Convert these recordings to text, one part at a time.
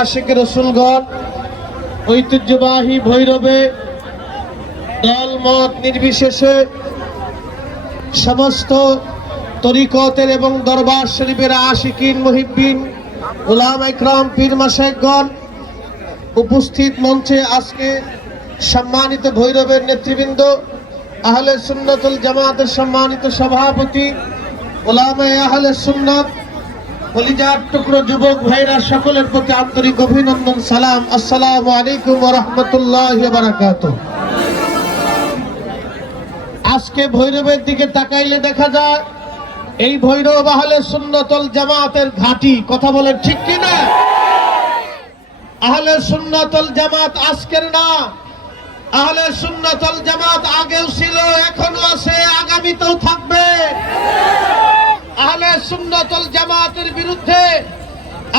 আশেখ রসুলগণ, ঐতিহ্যবাহী ভৈরবে দল মত নির্বিশেষে সমস্ত তরিকতের এবং দরবার শরীফের আশিকিন মহিবিন উলাম ইকরাম, পীর মাসাইকগণ উপস্থিত মঞ্চে আজকে সম্মানিত ভৈরবের নেতৃবৃন্দ, আহলে সুন্নতুল জামাতের সম্মানিত সভাপতি ওলামায়ে আহলে সুন্নত কলিজার টুকরো যুবক ভাইরা সকলের প্রতি আন্তরিক অভিনন্দন, সালাম, আসসালামু আলাইকুম রাহমাতুল্লাহি ওয়া বারাকাতুহু। আজকে ভৈরবের দিকে তাকাইলে দেখা যায়, এই ভৈরব আহলে সুন্নতুল জামাতের ঘাঁটি, কথা বলেন ঠিক কি না আহলে সুন্নতুল জামাত আজকের না, আহলে সুন্নতুল জামাত আগেও ছিল, এখনও সুন্নতুল জামাতের বিরুদ্ধে,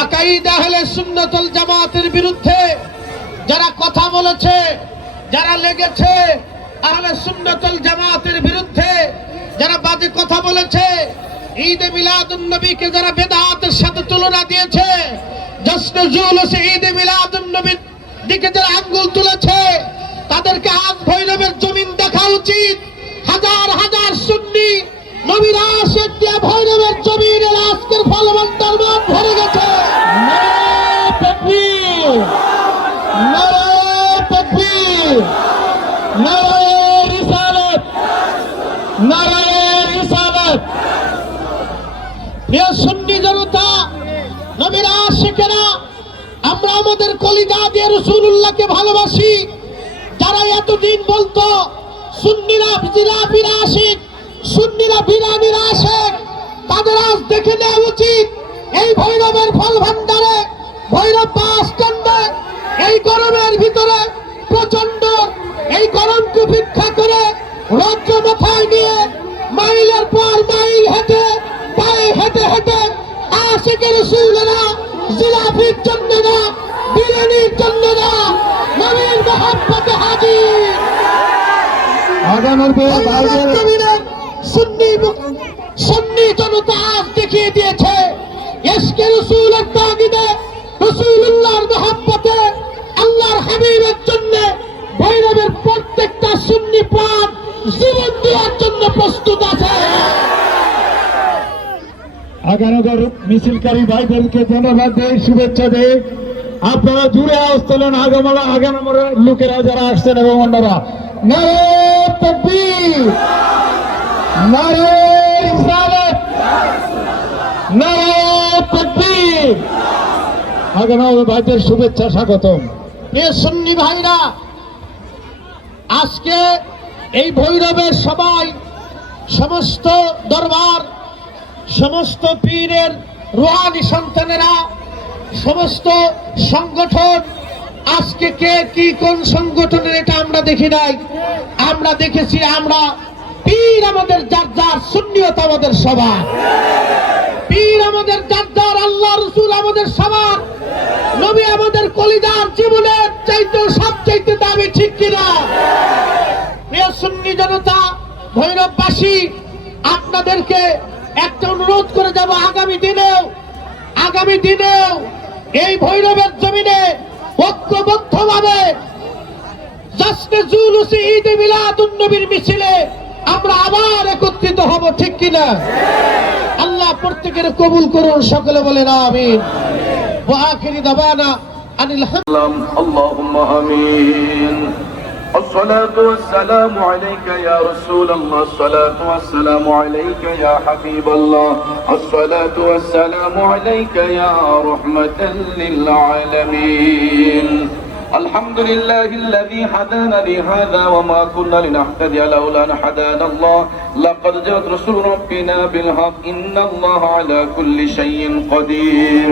আকাইদ আহলে সুন্নতুল জামাতের বিরুদ্ধে যারা কথা বলেছে, যারা লেগেছে, আহলে সুন্নতুল জামাতের বিরুদ্ধে যারা বাজে কথা বলেছে, ঈদে মিলাদুন নবীকে যারা বেদাতের সাথে তুলনা দিয়েছে, জশ্নে জুলুসে ঈদে মিলাদুন নবীর দিকে যারা আঙ্গুল তুলেছে, তাদেরকে আজ ভৈরবের জমিন দেখা উচিত। হাজার হাজার সুন্নি নবীর দিয়ে ভৈরবের জমিনের আমরা আমাদের কলিজা দিয়ে রসুল্লাহকে ভালোবাসি। যারা বলতো, সুন্নিরা জিলাপিরা আশিক সুন্নিরা বিরানিরা আশেক তাদের আজ দেখে নেওয়া উচিত। এই ভৈরবের জিলাপির জন্য না বিরিয়ানির জন্য না নবীর মহাব্বতে হাজির আগানোর আল্লাহর জমিনে সুন্নি সুন্নি জনতা আজ দেখিয়ে দিয়েছে এসকে রসুল্লাহর মহাব্বতে আগানোগর মিছিলকারী ভাইদেরকে ধন্যবাদ দেয় শুভেচ্ছা দেয় আপনারা জুড়ে তোলেন আগামারা আগানোর লোকেরা যারা আসছেন এবং অন্যরা। আগানোর ভাইদের শুভেচ্ছা, স্বাগতম। এ সুন্নি ভাইরা, আজকে এই ভৈরবের সবাই সমস্ত দরবার সমস্ত পীরের রোহানি সন্তানেরা, সমস্ত সংগঠন, আজকে কে কি কোন সংগঠনের এটা আমরা দেখি নাই। আমরা দেখেছি আমরা পীর আমাদের যার যার সুন্নিয়ত আমাদের সবার। পীর আমাদের যার যার আল্লাহ রসুল আমাদের সবার। নবী আমাদের কলিদার জীবনের চাইতে সব চাইতে দামি, ঠিক কিনা? প্রিয় সুন্নি জনতা, ভৈরববাসী, আপনাদেরকে একটা অনুরোধ করে যাব আগামী দিনেও আগামী দিনেও এই ভৈরবের জমিনে ঐক্যবদ্ধ ভাবে মিছিলে আমরা আবার একত্রিত হব, ঠিক আল্লাহ প্রত্যেকের কবুল করুন, সকলে আমিন। الصلاة والسلام عليك يا رسول الله. الصلاة والسلام عليك يا حبيب الله. الصلاة والسلام عليك يا رحمة للعالمين. الحمد لله الذي هدانا لهذا وما كنا لنهتدي لولا أن هدانا الله. لقد جاءت رسول ربنا بالحق. إن الله على كل شيء قدير.